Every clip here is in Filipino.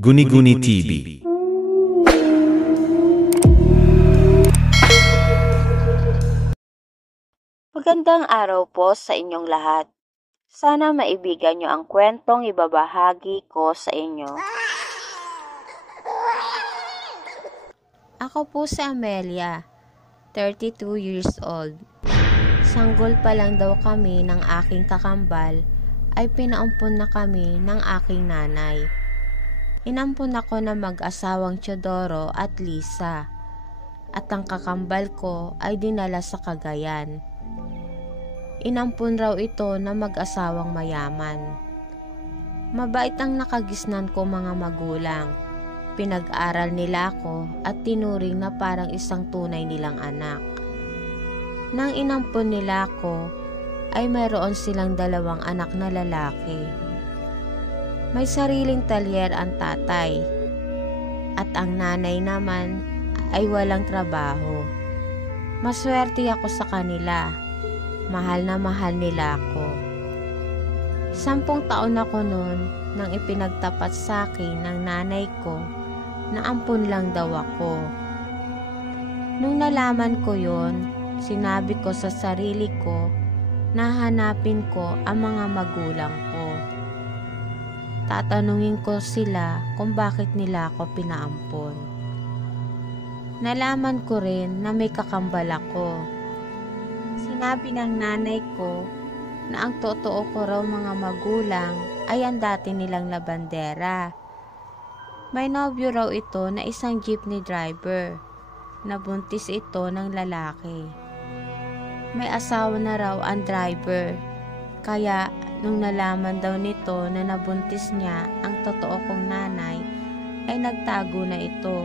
Guni-Guni TV. Magandang araw po sa inyong lahat. Sana maibigan nyo ang kwentong ibabahagi ko sa inyo. Ako po si Amelia, 32 years old. Sanggol pa lang daw kami ng aking kakambal ay pinaumpon na kami ng aking nanay. Inampon ako na mag-asawang Teodoro at Lisa at ang kakambal ko ay dinala sa Cagayan. Inampun raw ito na mag-asawang mayaman. Mabait ang nakagisnan ko mga magulang. Pinag-aral nila ako at tinuring na parang isang tunay nilang anak. Nang inampun nila ako, ay mayroon silang 2 anak na lalaki. May sariling talyer ang tatay at ang nanay naman ay walang trabaho. Maswerte ako sa kanila. Mahal na mahal nila ako. 10 taon ako noon nang ipinagtapat sa akin ng nanay ko na ampun lang daw ako. Nung nalaman ko yon, sinabi ko sa sarili ko na hanapin ko ang mga magulang ko. Tatanungin ko sila kung bakit nila ako pinaampon. Nalaman ko rin na may kakambal ako. Sinabi ng nanay ko na ang totoo ko raw mga magulang ay ang dati nilang labandera. May nobyo raw ito na isang jeepney driver. Nabuntis ito ng lalaki. May asawa na raw ang driver. Kaya nung nalaman daw nito na nabuntis niya ang totoo kong nanay ay nagtago na ito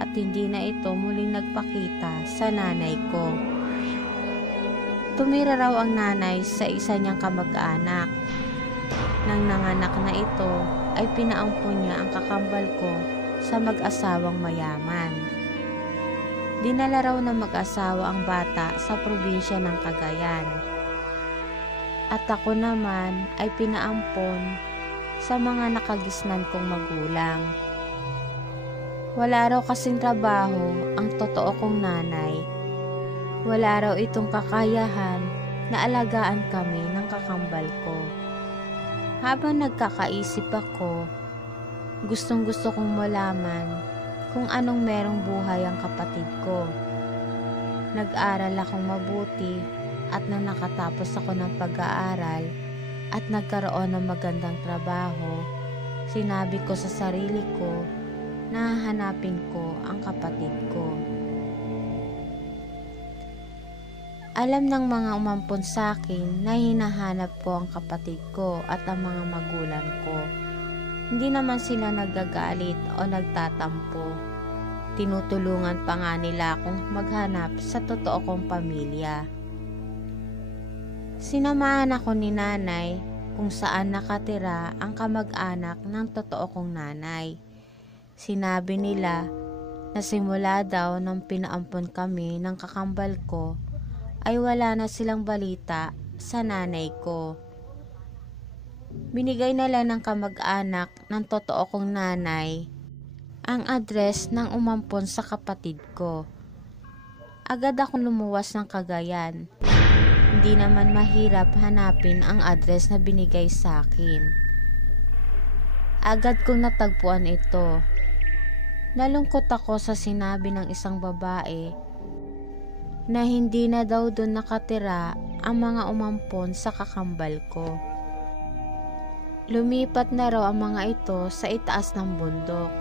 at hindi na ito muling nagpakita sa nanay ko. Tumira raw ang nanay sa isa niyang kamag-anak. Nang nanganak na ito, ay pinaampon niya ang kakambal ko sa mag-asawang mayaman. Dinala raw ng mag-asawa ang bata sa probinsya ng Cagayan. At ako naman ay pinaampon sa mga nakagisnan kong magulang. Wala raw kasing trabaho ang totoo kong nanay. Wala raw itong kakayahan na alagaan kami ng kakambal ko. Habang nagkakaisip ako, gustong-gusto kong malaman kung anong merong buhay ang kapatid ko. Nag-aral akong mabuti at nang nakatapos ako ng pag-aaral at nagkaroon ng magandang trabaho, sinabi ko sa sarili ko na hahanapin ko ang kapatid ko. Alam ng mga umampon sa akin na hinahanap ko ang kapatid ko at ang mga magulang ko. Hindi naman sila nagagalit o nagtatampo. Tinutulungan pa nga nila akong maghanap sa totoo kong pamilya. Sinamahan ako ni nanay kung saan nakatira ang kamag-anak ng totoo kong nanay. Sinabi nila na simula daw nang pinaampon kami ng kakambal ko, ay wala na silang balita sa nanay ko. Binigay na lang ng kamag-anak ng totoo kong nanay ang address ng umampon sa kapatid ko. Agad akong lumuwas ng Cagayan. Hindi naman mahirap hanapin ang address na binigay sa akin. Agad kong natagpuan ito. Nalungkot ako sa sinabi ng isang babae na hindi na daw doon nakatira ang mga umampon sa kakambal ko. Lumipat na raw ang mga ito sa itaas ng bundok.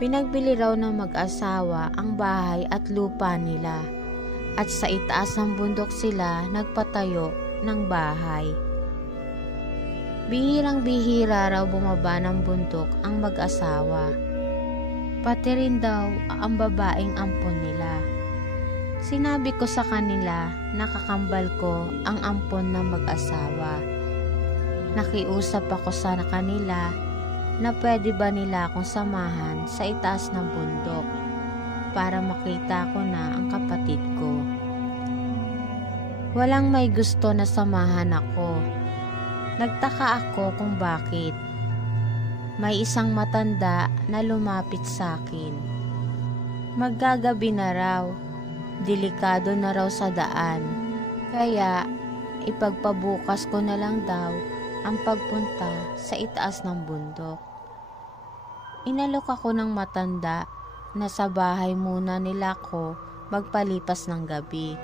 Pinagbili raw ng mag-asawa ang bahay at lupa nila at sa itaas ng bundok sila nagpatayo ng bahay. Bihirang-bihira raw bumaba ng bundok ang mag-asawa. Pati rin daw ang babaeng ampon nila. Sinabi ko sa kanila na kakambal ko ang ampon ng mag-asawa. Nakiusap ako sa kanila na pwede ba nila akong samahan sa itaas ng bundok para makita ko na ang kapatid ko. Walang may gusto na samahan ako. Nagtaka ako kung bakit. may isang matanda na lumapit sa akin. Maggagabi na raw, delikado na raw sa daan, kaya ipagpabukas ko na lang daw ang pagpunta sa itaas ng bundok. Inalok ako ng matanda na sa bahay muna nila ko magpalipas ng gabi.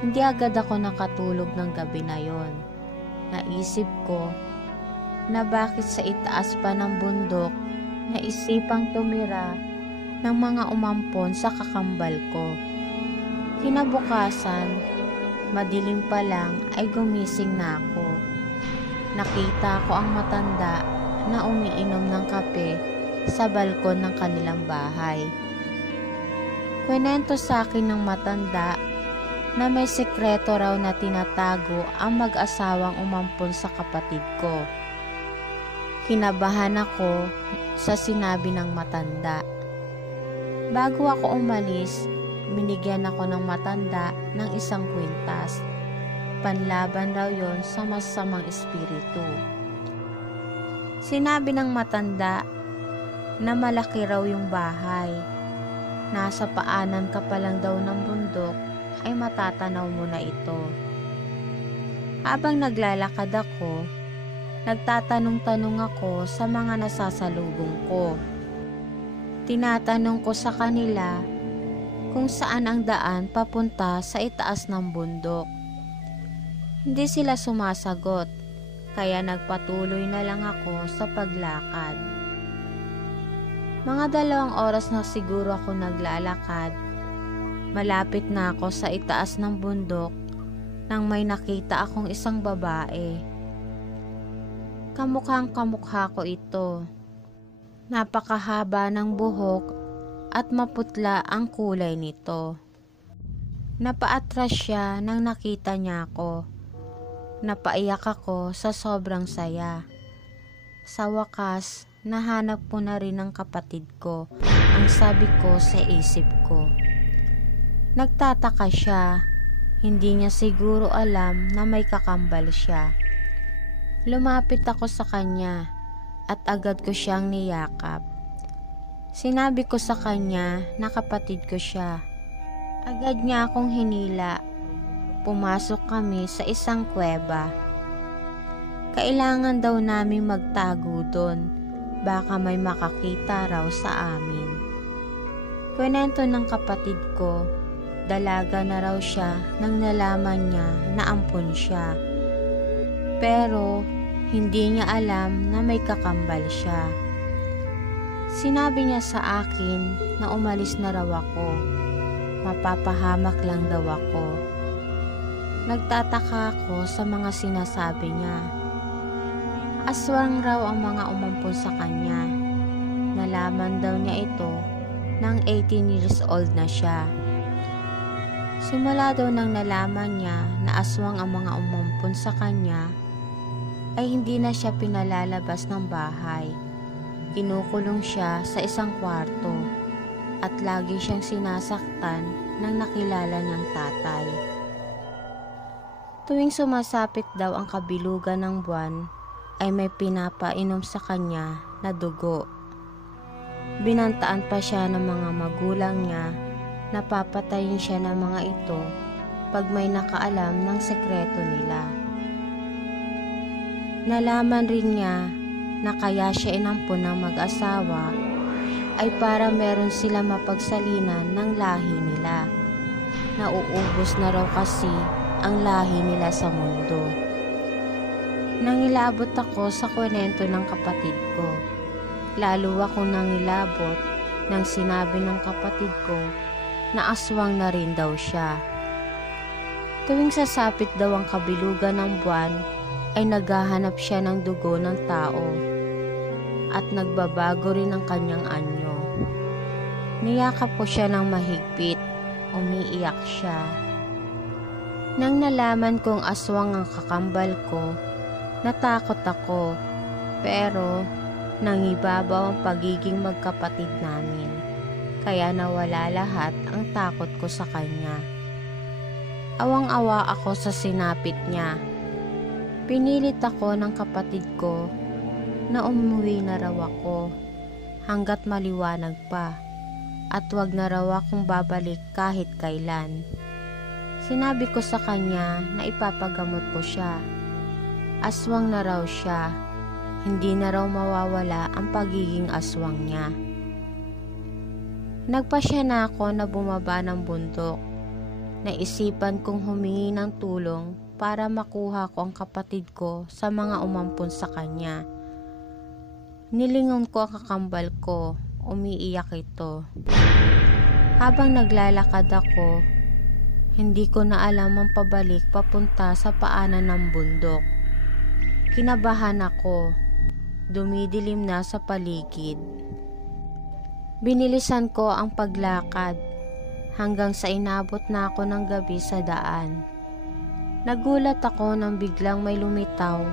Hindi agad ako nakatulog ng gabi na yon. Naisip ko na bakit sa itaas pa ng bundok naisipang tumira ng mga umampon sa kakambal ko. Kinabukasan, madilim pa lang ay gumising na ako. Nakita ko ang matanda na umiinom ng kape sa balkon ng kanilang bahay. Kwento sa akin ng matanda na may sikreto raw na tinatago ang mag-asawang umampon sa kapatid ko. Kinabahan ako sa sinabi ng matanda. Bago ako umalis, binigyan ako ng matanda ng isang kwintas. Panlaban raw yon sa masamang espiritu. Sinabi ng matanda na malaki raw yung bahay. Nasa paanan ka pa lang daw ng bundok ay matatanaw mo na ito. Habang naglalakad ako, nagtatanong-tanong ako sa mga nasasalubong ko. Tinatanong ko sa kanila kung saan ang daan papunta sa itaas ng bundok. Hindi sila sumasagot, kaya nagpatuloy na lang ako sa paglakad. Mga 2 oras na siguro ako naglalakad. Malapit na ako sa itaas ng bundok nang may nakita akong isang babae. Kamukhang kamukha ko ito. Napakahaba ng buhok at maputla ang kulay nito. Napaatras siya nang nakita niya ako. Napaiyak ako sa sobrang saya. Sa wakas, nahanap ko na rin ang kapatid ko, ang sabi ko sa isip ko. Nagtataka siya, hindi niya siguro alam na may kakambal siya. Lumapit ako sa kanya at agad ko siyang niyakap. Sinabi ko sa kanya na kapatid ko siya. Agad niya akong hinila. Pumasok kami sa isang kuweba. Kailangan daw naming magtago doon, baka may makakita raw sa amin. Kwento ng kapatid ko, dalaga na raw siya nang nalaman niya na ampon siya. Pero hindi niya alam na may kakambal siya. Sinabi niya sa akin na umalis na raw ako. Mapapahamak lang daw ako. Nagtataka ako sa mga sinasabi niya. Aswang raw ang mga umampon sa kanya. Nalaman daw niya ito nang 18 years old na siya. Simula daw nang nalaman niya na aswang ang mga umampon sa kanya, ay hindi na siya pinalalabas ng bahay. Kinukulong siya sa isang kwarto at lagi siyang sinasaktan ng nakilala niyang tatay. Tuwing sumasapit daw ang kabilugan ng buwan, ay may pinapainom sa kanya na dugo. Binantaan pa siya ng mga magulang niya na papatayin siya ng mga ito pag may nakaalam ng sekreto nila. Nalaman rin niya na kaya siya inampon ng mag-asawa ay para meron sila mapagsalinan ng lahi nila. Nauubos na raw kasi ang lahi nila sa mundo. Nangilabot ako sa kwento ng kapatid ko. Lalo ako nangilabot nang sinabi ng kapatid ko na aswang na rin daw siya. Tuwing sasapit daw ang kabilugan ng buwan, ay naghahanap siya ng dugo ng tao at nagbabago rin ang kanyang anyo. Niyakap ko siya ng mahigpit, umiiyak siya. Nang nalaman kong aswang ang kakambal ko, natakot ako, pero nangibabaw ang pagiging magkapatid namin, kaya nawala lahat ang takot ko sa kanya. Awang-awa ako sa sinapit niya. Pinilit ako ng kapatid ko na umuwi na raw ako hanggat maliwanag pa at wag na raw akong babalik kahit kailan. Sinabi ko sa kanya na ipapagamot ko siya. Aswang na raw siya, hindi na raw mawawala ang pagiging aswang niya. Nagpasya na ako na bumaba ng bundok. Naisipan kong humingi ng tulong para makuha ko ang kapatid ko sa mga umampon sa kanya. Nilingon ko ang kakambal ko, umiiyak ito. Habang naglalakad ako, hindi ko na alam ang pabalik papunta sa paanan ng bundok. Kinabahan ako, dumidilim na sa paligid. Binilisan ko ang paglakad hanggang sa inabot na ako ng gabi sa daan. Nagulat ako nang biglang may lumitaw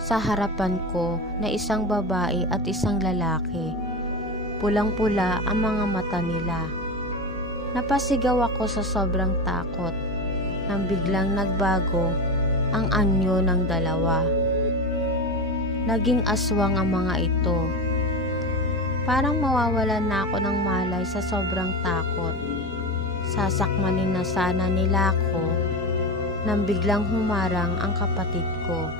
sa harapan ko na isang babae at isang lalaki. Pulang-pula ang mga mata nila. Napasigaw ako sa sobrang takot nang biglang nagbago ang anyo ng dalawa. Naging aswang ang mga ito. Parang mawawalan na ako ng malay sa sobrang takot. Sasakmalin na sana nila ako nang biglang humarang ang kapatid ko.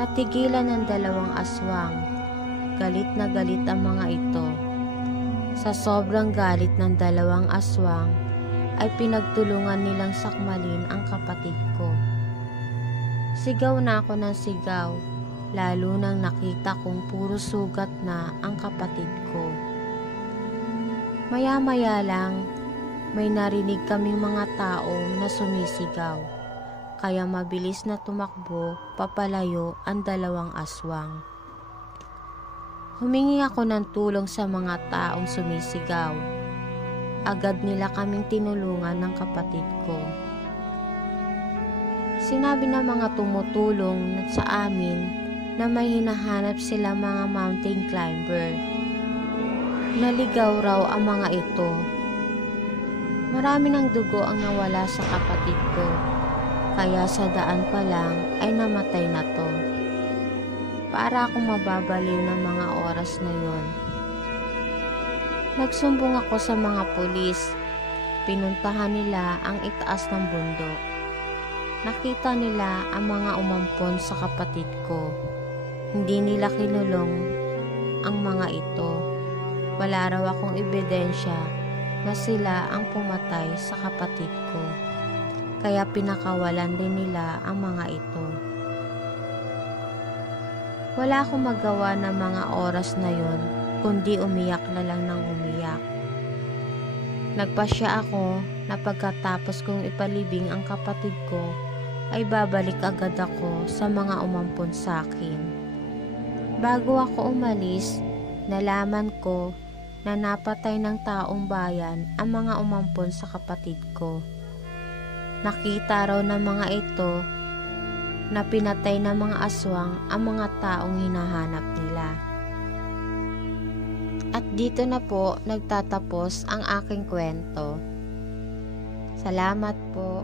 Natigilan ng dalawang aswang. Galit na galit ang mga ito. Sa sobrang galit ng dalawang aswang ay pinagtulungan nilang sakmalin ang kapatid ko. Sigaw na ako ng sigaw, lalo nang nakita kong puro sugat na ang kapatid ko. Maya-maya lang, may narinig kaming mga tao na sumisigaw, kaya mabilis na tumakbo papalayo ang dalawang aswang. Humingi ako ng tulong sa mga taong sumisigaw. Agad nila kaming tinulungan ng kapatid ko. Sinabi ng mga tumutulong sa amin na may hinahanap sila mga mountain climber. Naligaw raw ang mga ito. Marami ng dugo ang nawala sa kapatid ko, kaya sa daan pa lang ay namatay na to. Para akong mababaliw ng mga oras na yon. Nagsumbong ako sa mga pulis. Pinuntahan nila ang itaas ng bundok. Nakita nila ang mga umampon sa kapatid ko. Hindi nila kinulong ang mga ito. Wala raw akong ebidensya na sila ang pumatay sa kapatid ko. Kaya pinakawalan din nila ang mga ito. Wala akong magawa ng mga oras na yon, kundi umiyak na lang ng umiyak. Nagpasya ako na pagkatapos kong ipalibing ang kapatid ko, ay babalik agad ako sa mga umampon sa akin. Bago ako umalis, nalaman ko na napatay ng taong bayan ang mga umampon sa kapatid ko. Nakita raw ng mga ito na pinatay ng mga aswang ang mga taong hinahanap nila. At dito na po nagtatapos ang aking kwento. Salamat po.